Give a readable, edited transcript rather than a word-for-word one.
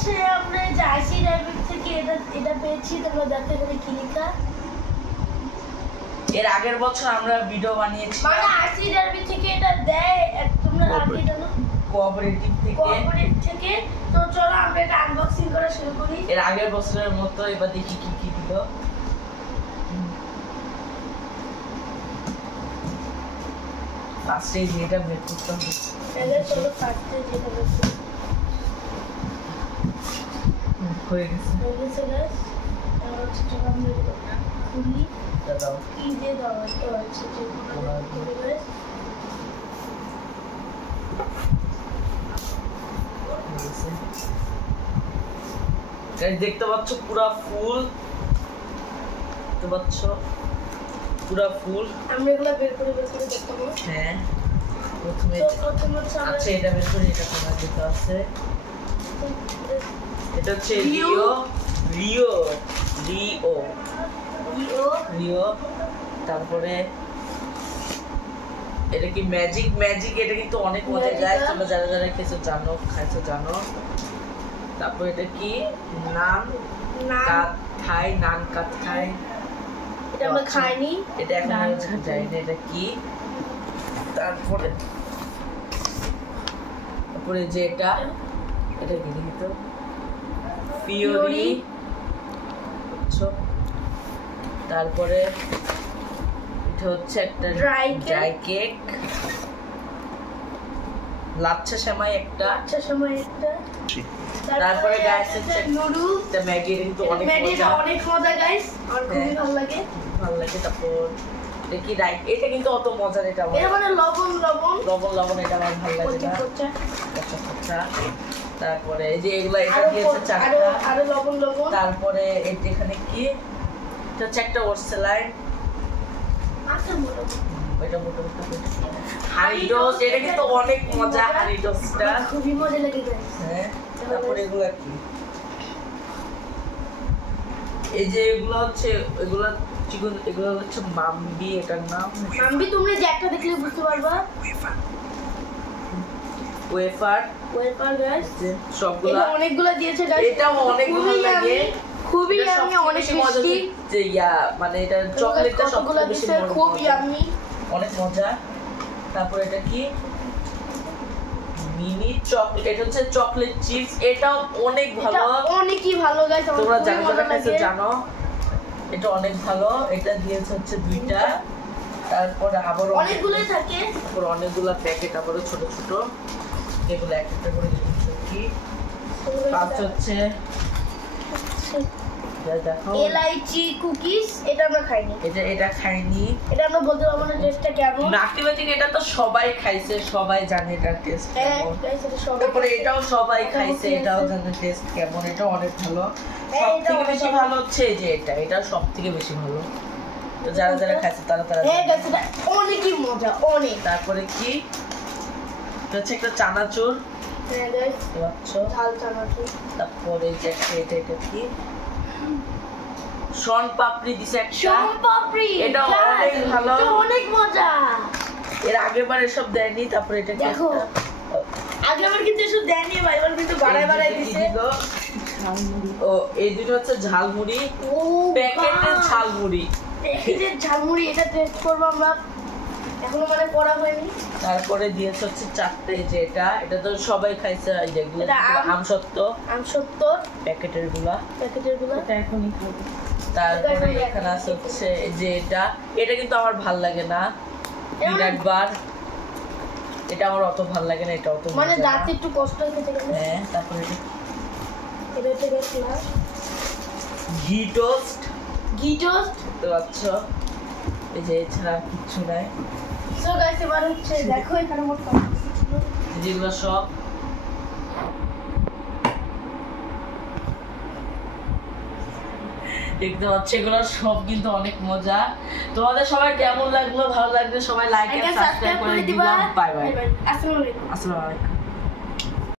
হচ্ছে আমরা যে আইসি ড্রাইভার থেকে এটা পেয়েছি, তোমরা দেখো এখানে কি লেখা। এর আগের বছর আমরা ভিডিও বানিয়েছি, মানে আইসি ড্রাইভার থেকে এটা দেয়, তোমরা আগে জানো কোঅপারেটিভ থেকে। তো চলো আমরা এটা আনবক্সিং করা শুরু করি। এর আগের বছরের মতো এবার দেখি কি কি দিল। ফার্স্টে যেটা বের করতে হবে, চলো ফার্স্টে যেটা বের করি। হয়ে গেছে গাইস। এবার হচ্ছে চলো আমরা খুলি। দাও কি দিয়ে দাও তো হচ্ছে যে খুলি গাইস। গাইস দেখতে পাচ্ছ পুরো ফুল, দেখতে পাচ্ছ পুরো ফুল। আমরা এগুলা বের করে দেখতে পাবো। হ্যাঁ প্রথমে হচ্ছে আমরা আচ্ছা এটা বের করে, এটা তোমার দিতে আছে। এটা হচ্ছে রিও। তারপরে এটা কি ম্যাজিক, এটা কিন্তু অনেক মজা যায়, তোমরা যারা যারা খাইছো জানো। তারপর এটা কি নান কাথাই, এটা আমরা খাইনি, এটা এখন জানি না এটা কি। তারপরে যে এটা কি দেখি তো, পিওরি। তারপরে এটা হচ্ছে একটা ড্রাই কেক, লাচ্ছা সেমাই একটা। তারপরে গাইস হচ্ছে নুডলস, এটা ম্যাগি, কিন্তু অনেক মজা গাইস, আমার খুবই ভালো লাগে। তারপর এটা কি এটা কিন্তু অত মজার, এটা মানে লবণ এটা আমার ভালো লাগে না। তারপরে এই যে এগুলা, এটা দিয়েছে চারটা, আরো লবণ। তারপরে এখানে কি এটা হচ্ছে একটা ওরসেলাইন, আচ্ছা এটা মোটামুটি হারিডোস, এটা কিন্তু অনেক মজা, হারিডোসটা খুবই মজা লাগে গাইস। হ্যাঁ তারপরে এগুলা কি, এই যে এগুলো হচ্ছে মাম্বি, এটার নাম মাম্বি। তোমরা যে একটা দেখলে বুঝতে পারবা। ওয়েফার গাইস, সবগুলা অনেকগুলা দিয়েছে গাইস, এটাও অনেক ভালো লাগে, খুবই ইয়াম্মি, অনেক মিষ্টি। যে মানে এটা চকলেটটা সবগুলা বেশি খুব ইয়াম্মি, অনেক মজা। তারপর এটা কি মিনি চকলেট, এটা হচ্ছে চকলেট চিপস, এটাও অনেক ভালো, অনেকই ভালো গাইস, তোমরা জানো এটা অনেক ভালো। এটা দিয়েছে হচ্ছে দুইটা, তারপরে আবার অনেকগুলোই থাকে, তারপর অনেকগুলা প্যাকেট আবারও ছোট এগুলো একটা করে দিচ্ছে কি। পাঁচ হচ্ছে দেখো এলাইচি কুকিজ, এটা আমরা খাইনি, এটা খাইনি, এটা আমরা বলতে পারবো না টেস্টটা কেমন। নাকিবাজি, এটা তো সবাই খাইছে, সবাই জানে এটার টেস্ট কেমন। তারপরে এটাও সবাই খাইছে, এটাও জানে টেস্ট কেমন, এটা অনেক ভালো। সবথেকে বেশি ভালো হচ্ছে এই যে এটা সবথেকে বেশি ভালো, তো যারা যারা খাইছে তারা অনেকই মজা, অনেক। তারপরে কি এটা হচ্ছে একটা চানাচুর, ঝাল চানাচুর। তারপরে যে এটা কি শন পাপড়ি দিছে একটা, শন পাপড়ি, এটা অনেক ভালো, অনেক মজা। এর আগেরবার এসব দেয়নি। তারপরে এটা দেখো আগেরবার কিন্তু এসব দেয়নি, এবার কিন্তু বাড়ায় দিছে। ও এই দুটো হচ্ছে ঝালমুড়ি, প্যাকেটের ঝালমুড়ি, এটা টেস্ট করব আমরা, এখনো মানে করা হয়নি। তারপরে দিয়েছে হচ্ছে চারটে, যে এটা তো সবাই খাইছে, এই যেগুলো আমসত্ব প্যাকেটের গুলা, এটা এখনই খাবো। তারপরে এখানে আছে হচ্ছে যে এটা কিন্তু আমার ভাল লাগে না, পিনাট বার, এটা আমার অত ভাল লাগে না, এটা অত মানে দাঁতে একটু কষ্ট হয় খেতে গেলে। হ্যাঁ তারপরে এটা গেছে না ঘি টোস্ট তো আচ্ছা, এই যে এছাড়া কিছু নাই। সো গাইস এবার হচ্ছে দেখো এখানে মোট কত কিছু ছিল, যেগুলো সব দেখতে পাচ্ছি, এগুলো সব কিন্তু অনেক মজা। তোমাদের সবাই কেমন লাগলো, ভালো লাগলে সবাই লাইক এন্ড সাবস্ক্রাইব করে দিবা। বাই বাই, আসসালামু আলাইকুম।